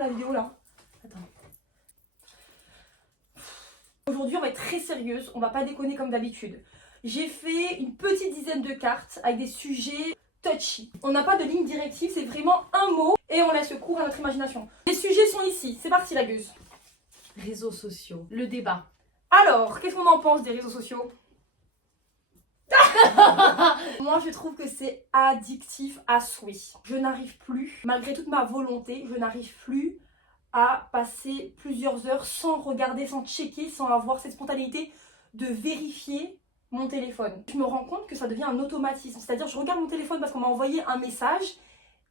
la vidéo là. Attends. Aujourd'hui, on va être très sérieuse, on va pas déconner comme d'habitude. J'ai fait une petite dizaine de cartes avec des sujets touchy. On n'a pas de ligne directive, c'est vraiment un mot et on laisse le cours à notre imagination. Les sujets sont ici, c'est parti la gueuse. Réseaux sociaux, le débat. Alors, qu'est-ce qu'on en pense des réseaux sociaux? Moi, je trouve que c'est addictif à souhait. Je n'arrive plus, malgré toute ma volonté, je n'arrive plus à passer plusieurs heures sans regarder, sans checker, sans avoir cette spontanéité de vérifier mon téléphone. Je me rends compte que ça devient un automatisme. C'est-à-dire, je regarde mon téléphone parce qu'on m'a envoyé un message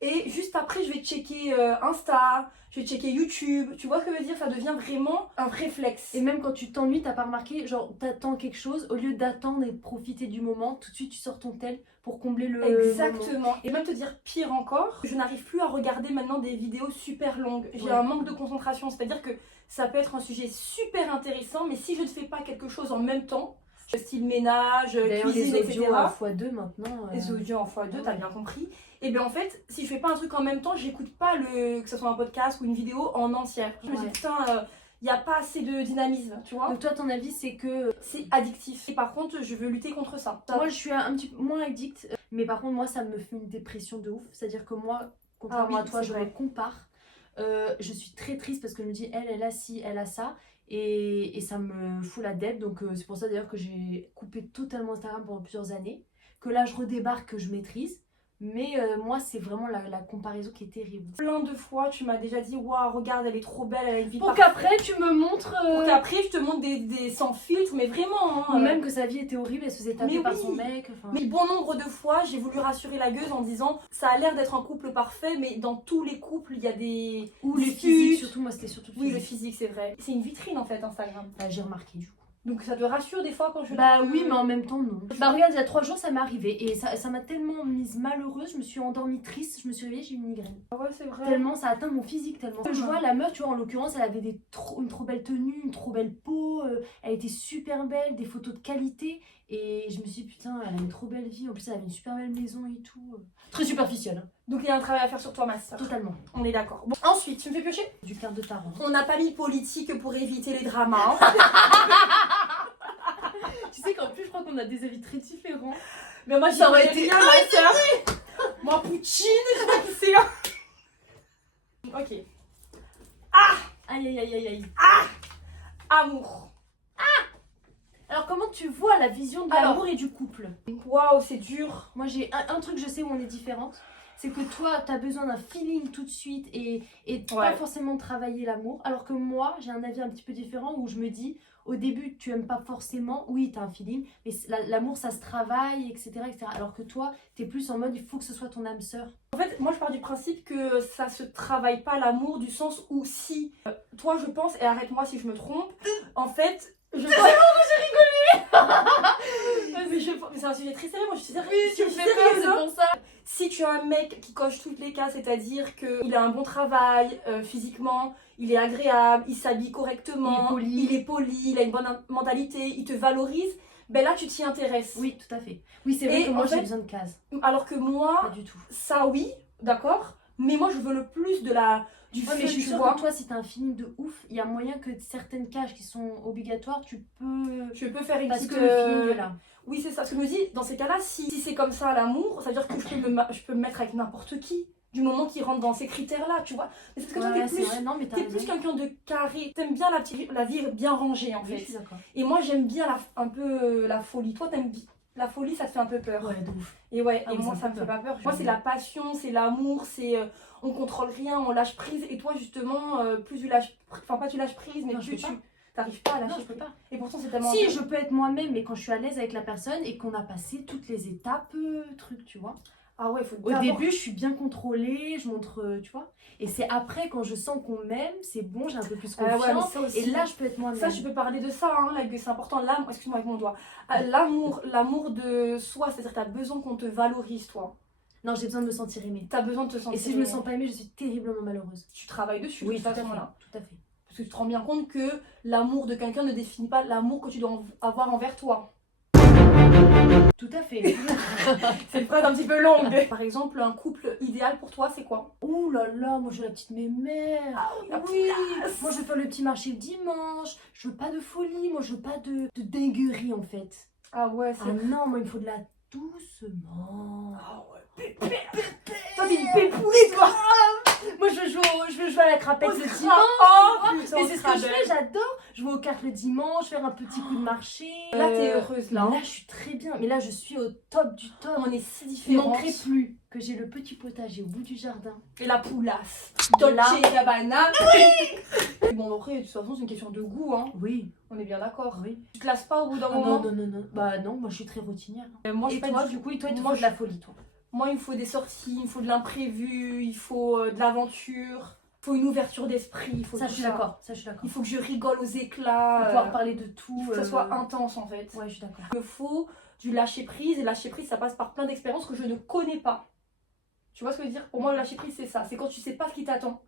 et juste après, je vais checker Insta, je vais checker YouTube. Tu vois ce que je veux dire? Ça devient vraiment un réflexe. Et même quand tu t'ennuies, t'as pas remarqué, genre t'attends quelque chose, au lieu d'attendre et de profiter du moment, tout de suite tu sors ton tel pour combler le Exactement. moment. Et même te dire pire encore, je n'arrive plus à regarder maintenant des vidéos super longues. J'ai Ouais. un manque de concentration, c'est-à-dire que ça peut être un sujet super intéressant, mais si je ne fais pas quelque chose en même temps, style ménage, D'ailleurs, cuisine, les etc. audios à x2 maintenant. Les audios en x2, t'as bien compris. Et bien en fait, si je fais pas un truc en même temps, j'écoute pas que ce soit un podcast ou une vidéo en entière. Je me dis Ouais. putain, il n'y a pas assez de dynamisme, tu vois. Donc toi, ton avis, c'est que C'est addictif. Et par contre, je veux lutter contre ça. moi, je suis un petit peu moins addict, mais par contre, moi, ça me fait une dépression de ouf. C'est-à-dire que moi, contrairement Ah oui, à toi, c'est je vrai. me compare. Je suis très triste parce que je me dis, elle a ci, elle a ça. Et ça me fout la dette. Donc c'est pour ça d'ailleurs que j'ai coupé totalement Instagram pendant plusieurs années. Que là, je redébarque, que je maîtrise. Mais moi, c'est vraiment la comparaison qui est terrible. Plein de fois, tu m'as déjà dit waouh, regarde, elle est trop belle, elle a une vie Pour parfaite. qu'après, tu me montres... Pour qu'après, je te montre des sans filtre, mais vraiment. Ou même que sa vie était horrible, elle se faisait taper Mais par oui. son mec. Enfin... Mais bon nombre de fois, j'ai voulu rassurer la gueuse en disant ça a l'air d'être un couple parfait, mais dans tous les couples, il y a des. Ou le disputes. physique, surtout, moi, c'était surtout le Oui, physique. le physique, c'est vrai. C'est une vitrine en fait, Instagram. Bah, j'ai remarqué du coup. Donc ça te rassure des fois quand je. Bah oui, mais en même temps, non. Bah regarde, il y a 3 jours, ça m'est arrivé. Et ça m'a tellement mise malheureuse, je me suis endormie triste, je me suis réveillée, j'ai eu une migraine. Ah ouais, c'est vrai. Tellement, ça a atteint mon physique, tellement. Je vois la meuf, tu vois, en l'occurrence, elle avait une trop belle tenue, une trop belle peau, elle était super belle, des photos de qualité. Et je me suis dit, putain, elle a une trop belle vie, en plus elle avait une super belle maison et tout. Très superficielle, hein. Donc il y a un travail à faire sur toi, ma soeur. Totalement. On est d'accord. Bon, ensuite, tu me fais piocher? Du quart de tarot. On n'a pas mis politique pour éviter les dramas. Tu sais qu'en plus, je crois qu'on a des avis très différents. Mais moi, Ça aurait été été- rien, ma soeur. Moi, Poutine, je sais pas qui c'est. Ok. Aïe, aïe, aïe, aïe, aïe. Amour. Alors, comment tu vois la vision de Alors- l'amour et du couple? Waouh, c'est dur. Moi, j'ai un truc, je sais où on est différentes. C'est que toi, tu as besoin d'un feeling tout de suite et pas Ouais. forcément travailler l'amour. Alors que moi, j'ai un avis un petit peu différent où je me dis, au début, tu aimes pas forcément, oui, tu as un feeling, mais l'amour, ça se travaille, etc., etc. Alors que toi, tu es plus en mode, il faut que ce soit ton âme sœur. En fait, moi, je pars du principe que ça se travaille pas l'amour du sens où si toi, je pense, et arrête-moi si je me trompe, en fait, je. Mais c'est un sujet très sérieux, moi je suis sérieuse. tu me fais peur, c'est pour ça. Si tu as un mec qui coche toutes les cases, c'est-à-dire qu'il a un bon travail physiquement, il est agréable, il s'habille correctement, il est poli, il a une bonne mentalité, il te valorise, ben là tu t'y intéresses. Oui, tout à fait. Oui, c'est vrai Et que moi, en j'ai fait- besoin de cases. Alors que Pas moi, du tout. ça oui, d'accord, mais moi je veux le plus du Ouais, mais feu, je suis tu sûre vois. que toi, si t'as un feeling de ouf, il y a moyen que certaines cages qui sont obligatoires, tu peux... Je peux faire une Parce petite... que le feeling est là. Oui, c'est ça. Parce que je me dis, dans ces cas-là, si c'est comme ça l'amour, ça veut dire que je peux me mettre avec n'importe qui. Du moment qu'il rentre dans ces critères-là, tu vois. Mais c'est parce que toi, Ouais, t'es c'est vrai, non, mais t'as plus raison. quelqu'un de carré. T'aimes bien la vie bien rangée, en Oui, je fait. suis d'accord. Et moi, j'aime bien un peu la folie. Toi, t'aimes bien. La folie, ça te fait un peu peur. Ouais, de ouf. Et ouais, Ah et oui, moi, ça ça me me fait fait pas peur. J'aime Moi, c'est bien. la passion, c'est l'amour, c'est on contrôle rien, on lâche prise. Et toi, justement, plus tu lâches, enfin pas tu lâches prise, mais Non, je plus peux pas. tu t'arrives pas à lâcher Non, je peux prise. pas. Et pourtant, c'est tellement. Si, je peux être moi-même, mais quand je suis à l'aise avec la personne et qu'on a passé toutes les étapes, truc, tu vois. Ah ouais, faut Au début, je suis bien contrôlée, je montre, tu vois. Et c'est après, quand je sens qu'on m'aime, c'est bon, j'ai un peu plus Ah ouais, mais confiance. ça aussi. Et là, je peux être moi-même. Ça, je peux parler de ça, hein, là, que c'est important. L'amour, excuse-moi avec mon doigt. L'amour de soi, c'est-à-dire que tu as besoin qu'on te valorise, toi. Non, j'ai besoin de me sentir aimée. Tu as besoin de te sentir. Et si je me sens pas aimée, je suis terriblement malheureuse. Tu travailles dessus, Oui, de tout toute à façon, fait. là. Tout à fait. Parce que tu te rends bien compte que l'amour de quelqu'un ne définit pas l'amour que tu dois avoir envers toi. Tout à fait. C'est une phrase un petit peu longue. Par exemple, un couple idéal pour toi, c'est quoi? Ouh là là, moi je veux la petite mémère. Ah oui, la Oui, place. moi je veux faire le petit marché le dimanche. Je veux pas de folie, moi je veux pas de dinguerie en fait. Ah ouais, Ah non, moi il me faut de la doucement. Ah ouais, pépé. Toi, t'es une pépouille, toi. Moi je veux jouer à la crapette Au le cra- dimanche. Oh, Mais putain, c'est au ce que je cradel. fais, j'adore. Jouer aux cartes le dimanche, faire un petit coup de marché. Là, t'es heureuse, là. Mais là, je suis très bien. Mais là, je suis au top du top. On est si Il différentes. manquerait plus que j'ai le petit potager au bout du jardin. Et la poulasse. Là. Dolce et Gabbana. Bon, après, de toute façon, c'est une question de goût, hein. Oui, On est bien d'accord. oui. Tu te lasses pas au bout d'un Ah moment? non. Bah non, moi je suis très routinière. Moi, je Et suis pas toi, du du coup, il te moi, faut de la folie, toi. Moi, il me faut des sorties, il me faut de l'imprévu, il faut de l'aventure, il faut une ouverture d'esprit, il faut Ça, tout je suis d'accord. Ça, je suis d'accord. Il faut que je rigole aux Il éclats, faut pouvoir parler de tout. il faut que ça soit intense en fait. Ouais, je suis d'accord. Il me faut du lâcher prise, et lâcher prise, ça passe par plein d'expériences que je ne connais pas. Tu vois ce que je veux dire? Pour moi, le lâcher prise, c'est ça. C'est quand tu sais pas ce qui t'attend.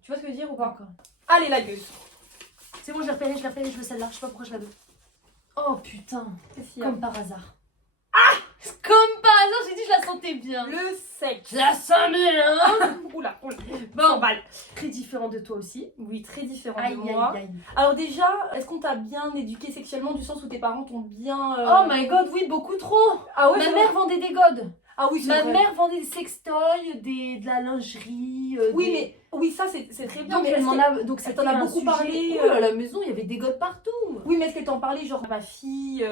Tu vois ce que je veux dire ou pas? D'accord. Allez, la gueuse. C'est bon, je l'ai repéré, je veux celle-là. Je sais pas pourquoi je la veux. Oh putain, Qu'est-ce qu'il y a? comme par hasard. Ah! Comme par hasard, j'ai dit je la sentais bien. Le sec. Je la sens bien. Oula, oula. Bon, Balle. très différent de toi aussi. Oui, très différent Aïe, de moi. aïe, aïe. Alors déjà, est-ce qu'on t'a bien éduqué sexuellement du sens où tes parents t'ont bien... Oh my god, oui, beaucoup trop. Ah ouais, Ma c'est mère vrai. vendait des godes. Ah oui, c'est Ma vrai. mère vendait des sextoys, de la lingerie. Oui, des- mais oui, ça c'est très bien. Donc, mais elle est-ce m'en que- a. Donc, elle c'était t'en a un beaucoup sujet. parlé, Ouh, à la maison, il y avait des godes partout. Oui, mais est-ce qu'elle t'en parlait, genre ma fille,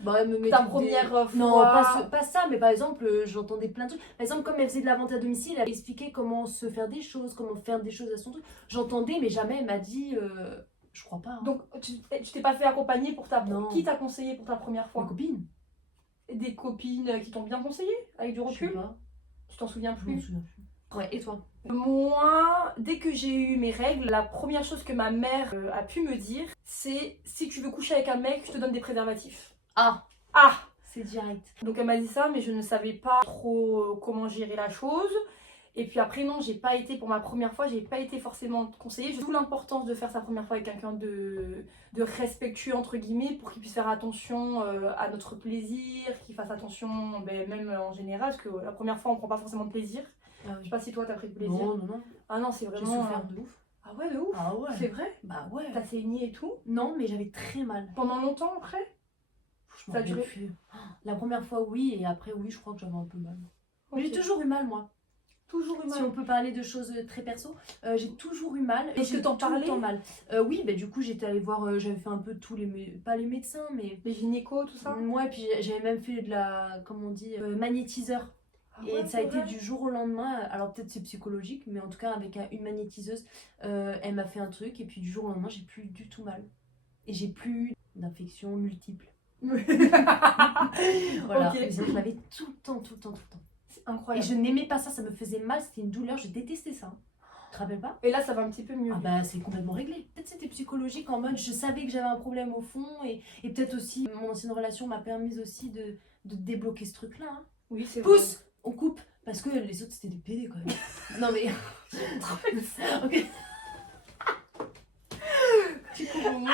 Bah, elle me mettait ta des- première fois? Non, pas ça, mais par exemple, j'entendais plein de trucs. Par exemple, comme elle faisait de la vente à domicile, elle expliquait comment se faire des choses, comment faire des choses à son truc. J'entendais, mais jamais elle m'a dit. Je crois pas. Hein. Donc tu t'es pas fait accompagner pour ta... Non. Qui t'a conseillé pour ta première Ma fois? copine. Des copines qui t'ont bien conseillé, avec du Je sais recul? pas. Tu t'en souviens Je m'en plus? souviens plus. Ouais, et toi? Moi, dès que j'ai eu mes règles, la première chose que ma mère a pu me dire, c'est si tu veux coucher avec un mec, je te donne des préservatifs. Ah, Ah! c'est direct. Donc elle m'a dit ça, mais je ne savais pas trop comment gérer la chose. Et puis après, non, j'ai pas été, pour ma première fois, j'ai pas été forcément conseillée. D'où l'importance de faire sa première fois avec quelqu'un de respectueux, entre guillemets, pour qu'il puisse faire attention à notre plaisir, qu'il fasse attention même en général, parce que la première fois, on prend pas forcément de plaisir. Ah Je sais oui. pas si toi, t'as pris de plaisir. Non. Ah non, c'est J'ai vraiment... souffert de ouf. Ah ouais, de ouf. Ah ouais. C'est vrai? Bah ouais. T'as saigné et tout? Non, mais j'avais très mal. Pendant longtemps après? Je m'en Ça a rappelle duré? plus. La première fois, oui, et après, oui, je crois que j'avais un peu mal. Mais Ok. j'ai toujours eu mal, moi. Toujours eu Si mal. on peut parler de choses très perso, j'ai toujours eu mal. Est-ce que j'ai t'en tout le parlais? temps mal. Oui, bah, du coup, j'étais allée voir, j'avais fait un peu tous les... Pas les médecins, mais... Les gynécos, tout ça? Ouais, puis j'avais même fait de la... Comment on dit magnétiseur. Ah Et ouais, ça a c'est été vrai. du jour au lendemain, alors peut-être c'est psychologique, mais en tout cas avec une magnétiseuse, elle m'a fait un truc et puis du jour au lendemain j'ai plus du tout mal. Et j'ai plus d'infections multiples. Voilà, Ok. mais sinon, je l'avais tout le temps. C'est Et incroyable. je n'aimais pas ça, ça me faisait mal, c'était une douleur, je détestais ça. Tu te rappelles pas? Et là, ça va un petit peu mieux. Ah bah c'est complètement réglé. Peut-être c'était psychologique en mode je savais que j'avais un problème au fond et peut-être aussi mon ancienne relation m'a permis aussi de débloquer ce truc là. Hein. Oui, c'est Pousse, on coupe parce que les autres c'était des PD quand même. Non mais ok. Tu coupes au moins.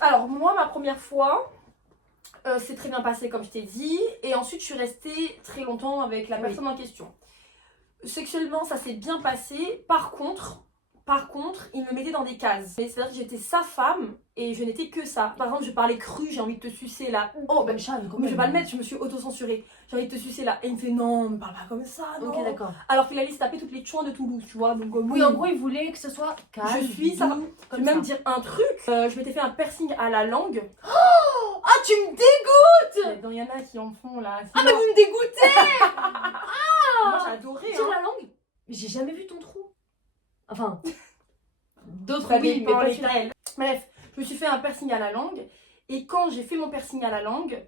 Alors moi, ma première fois, c'est très bien passé comme je t'ai dit. Et ensuite, je suis restée très longtemps avec la Oui. personne en question. Sexuellement, ça s'est bien passé. Par contre, il me mettait dans des cases. C'est-à-dire que j'étais sa femme et je n'étais que ça. Par exemple, je parlais cru, j'ai envie de te sucer là. Oh, ben, mais je vais pas le mettre, je me suis auto-censurée. J'ai envie de te sucer là. Et il me fait non, me parle pas comme ça, non. Ok d'accord. Alors qu'il allait se taper toutes les chouans de Toulouse, tu vois. Donc, Oui en gros il voulait que ce soit calme. je suis ça. doux, Je comme vais même ça. dire un truc. Je m'étais fait un piercing à la langue. Ah tu me dégoûtes. Il y en a qui en font là. Ah mais vous me dégoûtez. Moi j'ai adoré. Tire Hein. la langue. Mais j'ai jamais vu ton trou. Enfin d'autres Ça oui mais dépend pas les celui-là. tailles. Bref, je me suis fait un piercing à la langue. Et quand j'ai fait mon piercing à la langue,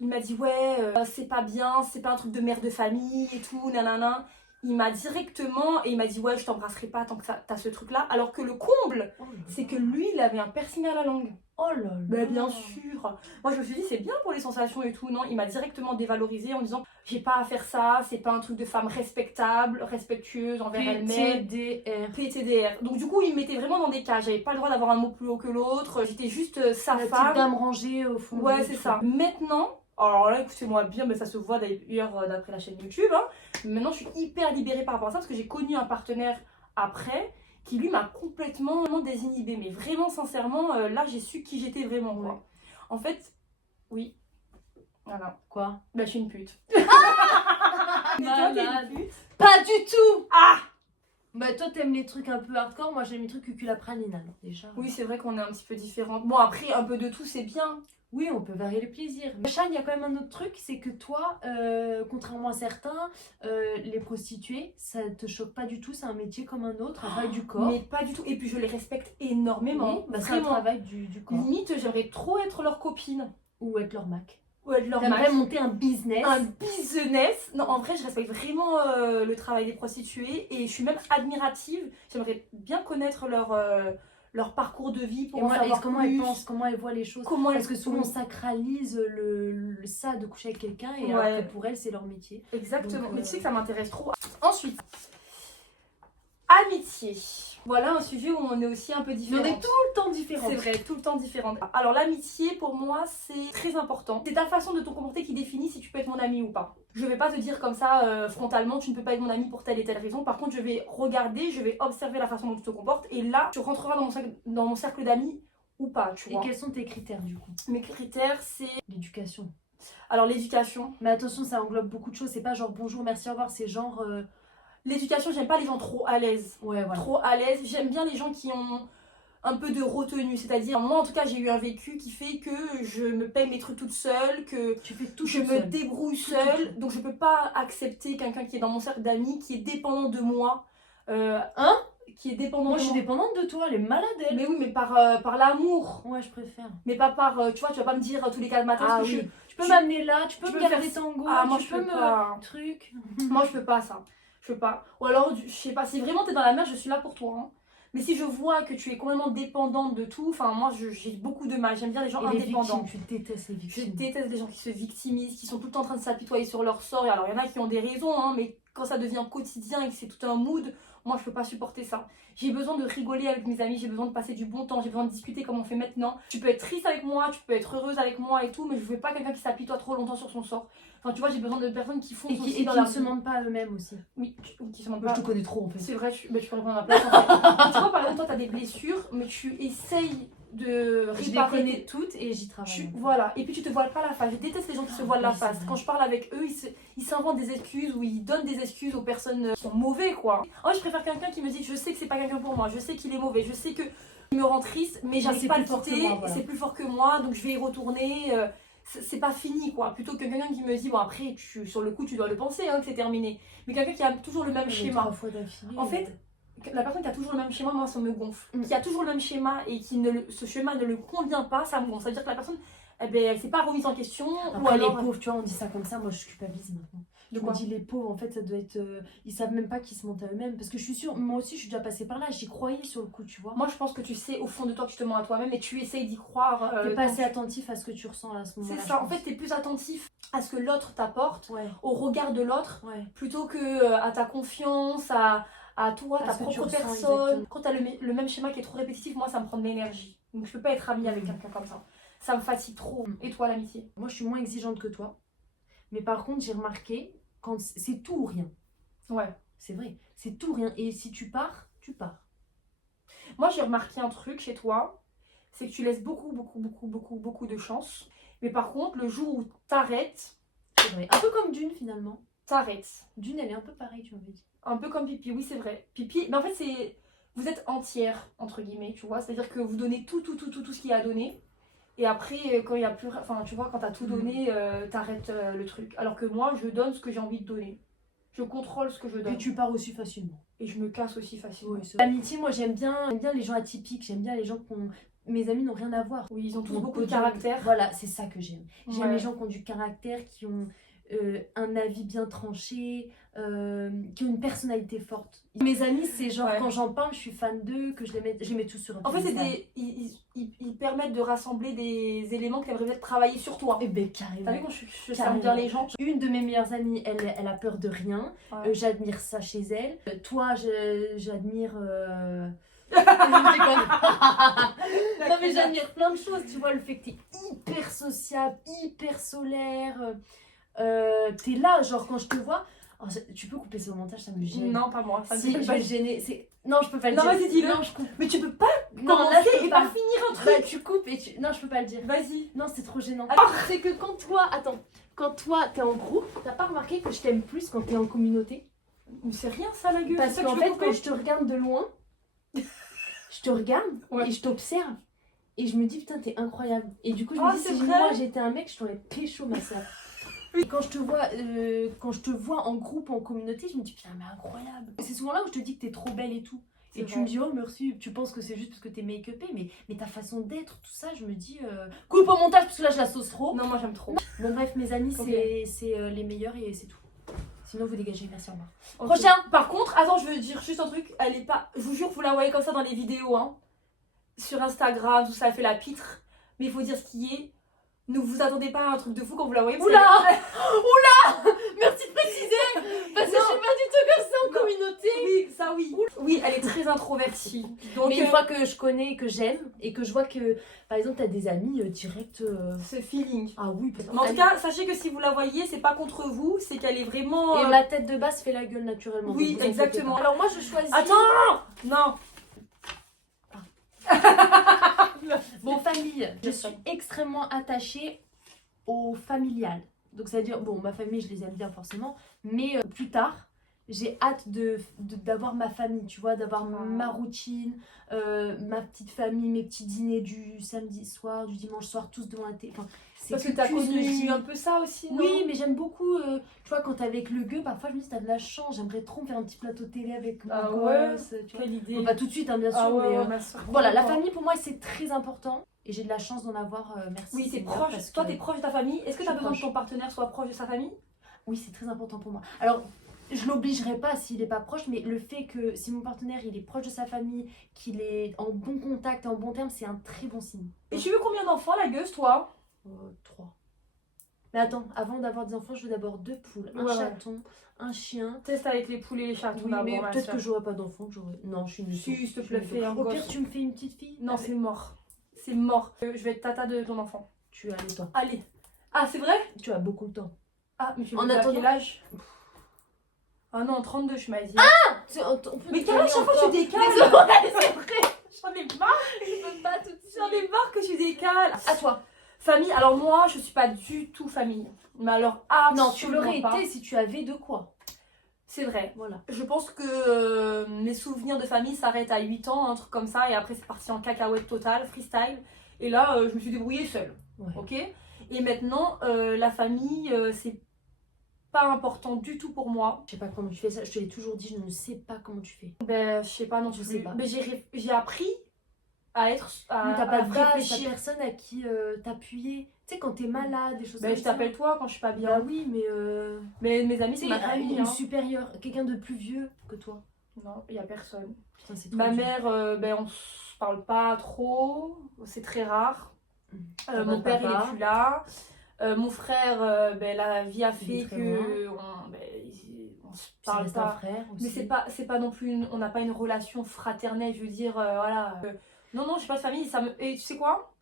il m'a dit ouais, c'est pas bien, c'est pas un truc de mère de famille et tout, nanana. Il m'a directement et il m'a dit ouais, je t'embrasserai pas tant que t'as ce truc là. Alors que le comble, Oh là là. c'est que lui, il avait un piercing à la langue. Oh là là. Ben bien sûr. contre. Moi je me suis dit c'est bien pour les sensations et tout. Non, il m'a directement dévalorisée en disant j'ai pas à faire ça, c'est pas un truc de femme respectable, respectueuse envers elle-même. PTDR. PTDR. Donc du coup il me mettait vraiment dans des cases, j'avais pas le droit d'avoir un mot plus haut que l'autre, j'étais juste sa La petite femme. dame rangée au fond. Ouais c'est ça. Maintenant, alors là écoutez-moi bien, mais ça se voit d'ailleurs d'après la chaîne YouTube, hein. Maintenant je suis hyper libérée par rapport à ça parce que j'ai connu un partenaire après qui lui m'a complètement désinhibée. Mais vraiment sincèrement, là j'ai su qui j'étais vraiment quoi. Ouais. En fait, oui. Voilà. Quoi? Bah je suis une pute. Ah Et toi, t'es malade. une pute? Pas du tout. Ah Bah toi t'aimes les trucs un peu hardcore, moi j'aime les trucs cuculapraline alors déjà. oui c'est vrai qu'on est un petit peu différentes. Bon après un peu de tout c'est bien. Oui, on peut varier les plaisirs. Mais Shane, il y a quand même un autre truc, c'est que toi, contrairement à certains, les prostituées, ça te choque pas du tout, c'est un métier comme un autre, un travail du corps. Mais pas du tout. Et puis je les respecte énormément. Oui, bah, c'est un Vraiment. travail du corps. Limite j'aimerais trop être leur copine. Ou être leur Mac. Ou être leur T'aimerais mec. monter un business. Un business. Non, en vrai, je respecte vraiment le travail des prostituées et je suis même admirative. J'aimerais bien connaître leur parcours de vie pour Et en moi, savoir comment plus. elles pensent, comment elles voient les choses. Comment Parce que souvent on oui. sacralise ça de coucher avec quelqu'un et Ouais. alors que pour elles c'est leur métier. Exactement. Donc, Mais tu sais que ça m'intéresse trop. Ensuite, amitié. Voilà un sujet où on est aussi un peu Mais différent. on est tout le temps différents. C'est vrai, tout le temps différente. Alors l'amitié pour moi c'est très important. C'est ta façon de te comporter qui définit si tu peux être mon ami ou pas. Je vais pas te dire comme ça frontalement tu ne peux pas être mon ami pour telle et telle raison. Par contre je vais regarder, je vais observer la façon dont tu te comportes et là tu rentreras dans mon cercle d'amis ou pas, tu Et vois. quels sont tes critères du coup? Mes critères c'est... L'éducation. Alors l'éducation. Mais attention, ça englobe beaucoup de choses. C'est pas genre bonjour, merci, au revoir. C'est genre. L'éducation, j'aime pas les gens trop à l'aise. Ouais, voilà. Trop à l'aise. J'aime bien les gens qui ont un peu de retenue. C'est-à-dire, moi en tout cas, j'ai eu un vécu qui fait que je me paye mes trucs toute seule, que Tu fais tout je toute me seule. débrouille Tout, seule. tout. Donc je peux pas accepter quelqu'un qui est dans mon cercle d'amis, qui est dépendant de moi. Hein? Qui est dépendant Moi, de je suis moi. dépendante de toi. Elle est malade, elle. Mais oui, mais par l'amour. Ouais, je préfère. Mais pas par, tu vois, tu vas pas me dire tous les 4 matins Ah parce que oui. Tu peux tu- m'amener là, tu peux tu me peux garder faire- tango, Ah, moi, tu je peux peux pas. Truc. Moi, je peux pas ça. Je peux pas. Ou alors, je sais pas, si vraiment t'es dans la merde, je suis là pour toi. Hein. Mais si je vois que tu es complètement dépendante de tout, enfin, moi, j'ai beaucoup de mal. J'aime bien les gens Et les indépendants. victimes, tu détestes les Je victimes. déteste les gens qui se victimisent, qui sont tout le temps en train de s'apitoyer sur leur sort. Et alors, il y en a qui ont des raisons, hein, mais quand ça devient quotidien et que c'est tout un mood, moi, je peux pas supporter ça. J'ai besoin de rigoler avec mes amis, j'ai besoin de passer du bon temps, j'ai besoin de discuter comme on fait maintenant. Tu peux être triste avec moi, tu peux être heureuse avec moi et tout, mais je veux pas quelqu'un qui s'apitoie trop longtemps sur son sort. Enfin, tu vois, j'ai besoin de personnes qui font Et qui, aussi dans ne la se vie. mentent pas à eux-mêmes aussi. Oui, qui se mentent Moi, pas. je te connais trop en fait. C'est vrai, mais tu peux répondre à ma place. En fait. Tu vois, par exemple, toi, tu as des blessures, mais tu essayes de Je les réparer. connais toutes et j'y travaille. Voilà, et puis tu te voiles pas la face. Je déteste les gens qui se voilent la oui, c'est face. vrai. Quand je parle avec eux, ils s'inventent des excuses ou ils donnent des excuses aux personnes qui sont mauvais, quoi. Moi, je préfère quelqu'un qui me dit je sais que c'est pas quelqu'un pour moi, je sais qu'il est mauvais, je sais que il me rend triste, mais j'arrive c'est pas à le plus fort que quitter, moi, voilà. c'est plus fort que moi, donc je vais y retourner. C'est pas fini, quoi. Plutôt que quelqu'un qui me dit bon, après, sur le coup, tu dois le penser, hein, que c'est terminé. Mais quelqu'un qui a toujours le même Mais schéma. 3 fois d'affilée. En fait, la personne qui a toujours le même schéma, moi ça me gonfle. Qui a toujours le même schéma et ce schéma ne le convient pas, ça me gonfle. Ça veut dire que la personne, eh ben, elle s'est pas remise en question. Après, ou alors, les pauvres, tu vois, on dit ça comme ça, moi je culpabilise maintenant. De Je quoi me dis, les pauvres, en fait, ça doit être. Ils savent même pas qu'ils se mentent à eux-mêmes. Parce que je suis sûre, moi aussi, je suis déjà passée par là, j'y croyais sur le coup, tu vois. Moi je pense que tu sais au fond de toi que tu te mens à toi-même et tu essayes d'y croire. T'es pas quand assez attentif à ce que tu ressens à ce moment-là. C'est ça, en fait, t'es plus attentif à ce que l'autre t'apporte, Ouais, au regard de l'autre, ouais. plutôt que à ta confiance, à toi, À ta ce que tu propre ressens, personne. exactement. Quand t'as le même schéma qui est trop répétitif, moi ça me prend de l'énergie. Donc je peux pas être amie avec quelqu'un comme ça. Ça me fatigue trop. Et toi, l'amitié? Moi, je suis moins exigeante que toi. Mais par contre, j'ai remarqué, quand c'est tout ou rien. Ouais. C'est vrai, c'est tout ou rien. Et si tu pars, tu pars. Moi, j'ai remarqué un truc chez toi, c'est que tu laisses beaucoup de chance. Mais par contre, le jour où t'arrêtes, C'est vrai. Un peu comme Dune, finalement. t'arrêtes. Dune, elle est un peu pareille, tu m'avais dit. Un peu comme Pipi, oui, c'est vrai. Pipi, mais en fait, c'est... Vous êtes entière, entre guillemets, tu vois. C'est-à-dire que vous donnez tout ce qu'il y a à donner. Et après, quand il y a plus... Enfin, tu vois, quand t'as tout donné, t'arrêtes le truc. Alors que moi, je donne ce que j'ai envie de donner. Je contrôle ce que je donne. Et tu pars aussi facilement. Et je me casse aussi facilement. L'amitié, moi, j'aime bien les gens atypiques. J'aime bien les gens qui ont... Mes amis n'ont rien à voir. Oui, ils ont tous Donc, beaucoup de podium, caractère. Voilà, c'est ça que j'aime. J'aime Ouais. les gens qui ont du caractère, qui ont un avis bien tranché, qui ont une personnalité forte. Mes amis, c'est genre Ouais. quand j'en parle, je suis fan d'eux, que je les mets tous sur un En fait, c'est piédestal. ils permettent de rassembler des éléments que tu aimerais travailler sur toi. Eh ben T'as vu carrément. quand je sers bien les gens? Une de mes meilleures amies, elle a peur de rien. Ouais. J'admire ça chez elle. Toi, j'admire. Je déconne. Non mais j'admire plein de choses. Tu vois, le fait que t'es hyper sociable, hyper solaire. T'es là, genre quand je te vois. Oh, tu peux couper ça au montage, ça me gêne. Non, pas moi. Si, je vais le gêner. Non, je peux pas le Non, dire. vas-y, dis-le. Non, je coupe. Mais tu peux pas Non, là, commencer je peux et pas. pas finir un truc. Bah, tu coupes et tu. Non, je peux pas le dire. Vas-y. Non, c'est trop gênant. Ah. C'est que quand toi. Attends. Quand toi, t'es en groupe, t'as pas remarqué que je t'aime plus quand t'es en communauté? Mais c'est rien ça la gueule. Parce c'est ça que qu'en tu veux fait, couper quand je te regarde de loin, je te regarde Ouais. et je t'observe. Et je me dis, putain, t'es incroyable. Et du coup, je Ah, me dis, c'est si vrai moi j'étais un mec, je t'aurais pécho, ma soeur. Et quand je te vois en groupe, en communauté, je me dis, putain, mais incroyable. C'est souvent là où je te dis que t'es trop belle et tout. Et tu me dis, oh merci, tu penses que c'est juste parce que t'es make-upée, mais ta façon d'être, tout ça, je me dis, coupe au montage parce que là je la sauce trop. Non, moi j'aime trop. Bon, bref, mes amis, Ok. c'est les meilleurs et c'est tout. Sinon, vous dégagez, merci, au revoir. Ok. Prochain. Par contre, attends, je veux dire juste un truc. Elle est pas. Je vous jure, vous la voyez comme ça dans les vidéos, hein. Sur Instagram, tout ça, elle fait la pitre. Mais il faut dire ce qui est. Ne vous attendez pas à un truc de fou quand vous la voyez. parce Oula qu'elle- Oula Merci de préciser. Parce que Non. je suis pas du tout comme ça en Non. communauté. Oui, ça oui. Oui, elle est très introvertie. Donc, Mais une fois que je connais, que j'aime, et que je vois que, par exemple, t'as des amis direct. ce feeling. Ah oui, parce Mais en tout cas, sachez que si vous la voyez, c'est pas contre vous, c'est qu'elle est vraiment. Et ma tête de base fait la gueule naturellement. Oui, donc vous inquiétez exactement. pas. Alors moi, je choisis. Attends. Non. Bon, famille, je Je suis sais. extrêmement attachée au familial. Donc, c'est-à-dire, bon, ma famille, je les aime bien forcément, mais plus tard, j'ai hâte d'avoir ma famille, tu vois, d'avoir Ah. ma routine, ma petite famille, mes petits dîners du samedi soir, du dimanche soir, tous devant la télé. Enfin, c'est Parce que t'as plus ce que je dis. connu un peu ça aussi, non? Oui, mais j'aime beaucoup, tu vois, quand t'es avec le gueux, parfois je me dis, t'as de la chance, j'aimerais trop me faire un petit plateau télé avec mon Ah ouais, gosse, tu vois. Quelle idée. Bon, pas tout de suite, hein, bien sûr, Ah ouais, mais ouais, ma soeur, voilà, la complètement. famille pour moi c'est très important et j'ai de la chance d'en avoir, merci. Oui, t'es Seigneur, proche. parce Toi, que- t'es proche de ta famille. Est-ce que Je t'as suis besoin que proche. ton partenaire soit proche de sa famille? Oui, c'est très important pour moi. Alors, je l'obligerai pas s'il n'est pas proche, mais le fait que si mon partenaire il est proche de sa famille, qu'il est en bon contact, en bon terme, c'est un très bon signe. Et tu veux combien d'enfants, la gueuse, toi? 3. Mais attends, avant d'avoir des enfants, je veux d'abord 2 poules, un Ouais. chaton, un chien. Teste avec les poules et les chatons Oui, d'abord, mais ma peut-être soeur. que j'aurai pas d'enfants, que j'aurai. Non, je suis une Si, mytho. s'il te Je suis plaît, une fais mytho. un Au gosse. pire, tu me fais une petite fille. Non, Avec- c'est mort. C'est mort. Je vais être tata de ton enfant. Tu as le temps. Allez. Ah, c'est vrai? Tu as beaucoup de temps. Ah, mais tu En veux à attendant- quel âge? Ah non, 32, je m'as dit. On peut Mais te quel âge, chaque fois encore. tu décales? C'est vrai. J'en ai marre. Je peux pas tout de suite. J'en ai marre que tu décales. À toi. Famille, alors moi, je suis pas du tout famille. Mais alors, Non, tu absolument l'aurais pas. été si tu avais de quoi. C'est vrai. Voilà. Je pense que mes souvenirs de famille s'arrêtent à 8 ans, un truc comme ça, et après c'est parti en cacahuète totale, freestyle. Et là, je me suis débrouillée seule. Ouais. Ok? Et maintenant, la famille, c'est pas important du tout pour moi. Je sais pas comment tu fais ça. Je te l'ai toujours dit, je ne sais pas comment tu fais. Ben, je sais pas non Je plus. sais pas. Mais j'ai appris à être. À, Mais t'as pas à de base, t'as réfléchir. personne à qui t'appuyer. Tu sais, quand t'es malade, des choses Ben, comme je ça. t'appelle toi quand je suis pas Bah bien. oui, mais. Mais mes amis, Tu c'est sais, ma famille. une Hein. supérieure, quelqu'un de plus vieux que toi. Non, il y a personne. Putain, c'est trop Ma dur. mère, ben, on se parle pas trop. C'est très rare. T'as Mon un père, il papa. est plus là. Mon frère, ben, la vie a Il fait est très que on se Ça parle reste un pas. frère aussi. Mais c'est pas non plus on n'a pas une relation fraternelle, je veux dire, voilà. Non, non, j'ai pas de famille, et tu sais quoi?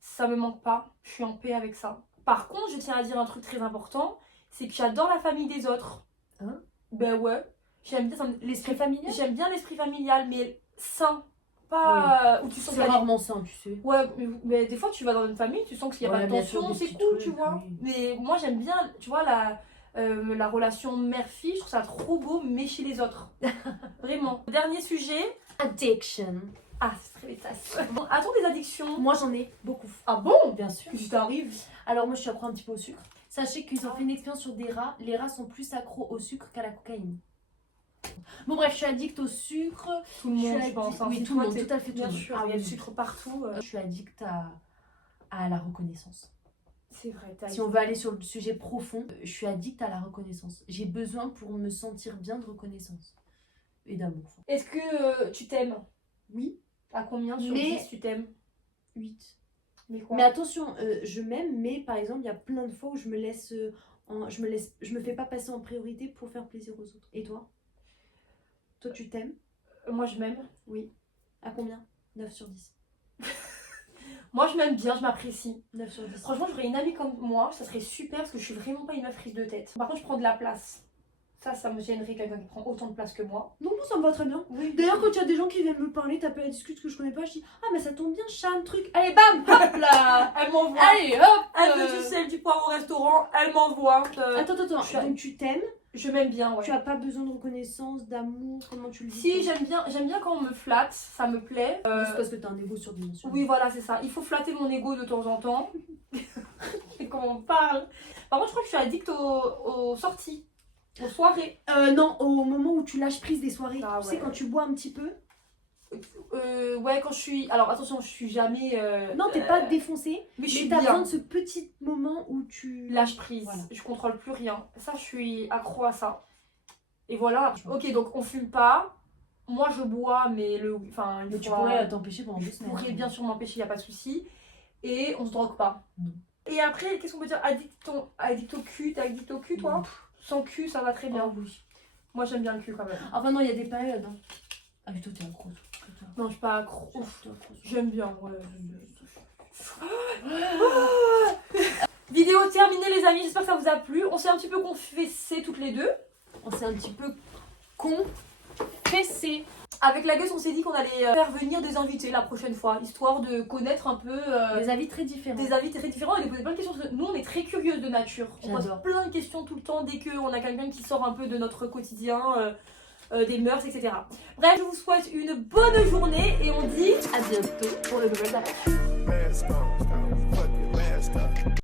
Ça me manque pas, je suis en paix avec ça. Par contre, je tiens à dire un truc très important, c'est que j'adore la famille des autres. Hein? Ben ouais, j'aime bien, L'esprit familial. j'aime bien l'esprit familial, mais sain, pas où tu sens C'est qu'il y a des- rarement ça, tu sais. Ouais, mais des fois tu vas dans une famille, tu sens qu'il n'y a Ouais, pas de bien sûr, tension, des c'est petits cool, tu trucs, vois. oui. Mais moi j'aime bien, tu vois, la relation mère-fille, je trouve ça trop beau, mais chez les autres. Vraiment. Dernier sujet. Addiction. Ah, c'est très bêtasse. Bon, a-t-on des addictions? Moi, j'en ai beaucoup. Ah bon? Bien sûr. Qu'est-ce qui t'arrive? Alors moi je suis accro un petit peu au sucre. Sachez qu'ils ont fait une expérience sur des rats. Les rats sont plus accros au sucre qu'à la cocaïne. Bon bref, je suis addict au sucre. Tout le Je suis monde, je addict- pense. hein. Oui, Si tout le toi, monde, t'es- tout à fait tout Bien le monde. sûr, Ah il y a oui, du oui. sucre partout. Je suis addict à la reconnaissance. C'est vrai, Si on veut aller sur le sujet profond, je suis addict à la reconnaissance. J'ai besoin pour me sentir bien de reconnaissance et d'amour. Est-ce que tu t'aimes? Oui. À combien sur Mais- 10 tu t'aimes? 8. Mais quoi? Mais attention, je m'aime, mais par exemple, il y a plein de fois où je me fais pas passer en priorité pour faire plaisir aux autres. Et toi? Toi, tu t'aimes? Moi je m'aime. Oui. À combien? 9 sur 10. Moi je m'aime bien, je m'apprécie. 9 sur 10. Franchement, j'aurais une amie comme moi, ça serait super parce que je suis vraiment pas une meuf prise de tête. Par contre, je prends de la place. Ça me gênerait quelqu'un qui prend autant de place que moi. Non, moi, ça me va très bien. Oui. D'ailleurs, quand il y a des gens qui viennent me parler, taper la discute que je connais pas, je dis ah, mais ça tombe bien, Cham, truc. Allez, bam, hop là. Elle m'envoie. Allez, hop. Elle veut du sel, du poivre au restaurant, elle m'envoie. Attends. Je suis- Donc, tu t'aimes, Je m'aime bien, ouais. tu as pas besoin de reconnaissance, d'amour, comment tu le dis? Si, toi j'aime bien quand on me flatte, ça me plaît. C'est parce que t'as un ego surdimensionné. Oui, voilà, c'est ça. Il faut flatter mon ego de temps en temps. Et comment on parle. Par contre, je crois que je suis addict aux sorties, aux soirées. Non, au moment où tu lâches prise des soirées, Ah, tu sais, ouais. quand tu bois un petit peu. Ouais, quand je suis. Alors attention, je suis jamais. Non, t'es pas défoncé, Mais je mais suis t'as besoin bien. de ce petit moment où tu Lâche prise. Voilà. Je contrôle plus rien. Ça, je suis accro à ça. Et voilà. Ok, donc on fume pas. Moi, je bois, mais une Mais tu fois- pourrais t'empêcher pendant 2 Je semaines. pourrais bien sûr m'empêcher, y a pas de souci. Et on se drogue pas. Non. Et après, qu'est-ce qu'on peut dire? Addict au cul, t'es addict au cul, toi? Sans cul, ça va très bien. Oh, oui. Moi, j'aime bien le cul quand même. Enfin, non, il y a des périodes. Hein. Ah, mais toi, t'es accro. Toi, Non, je suis pas accro. Ouf. t'es accro. J'aime bien, ouais. Vidéo terminée, les amis. J'espère que ça vous a plu. On s'est un petit peu confessé toutes les deux. On s'est un petit peu confessé. Avec la gueule, on s'est dit qu'on allait faire venir des invités la prochaine fois, histoire de connaître un peu Des avis très différents. des avis très différents et de poser plein de questions. Parce que nous, on est très curieuses de nature. On pose J'adore. plein de questions tout le temps dès qu'on a quelqu'un qui sort un peu de notre quotidien, des mœurs, etc. Bref, je vous souhaite une bonne journée et on dit À bientôt. pour de nouvelles aventures. Man's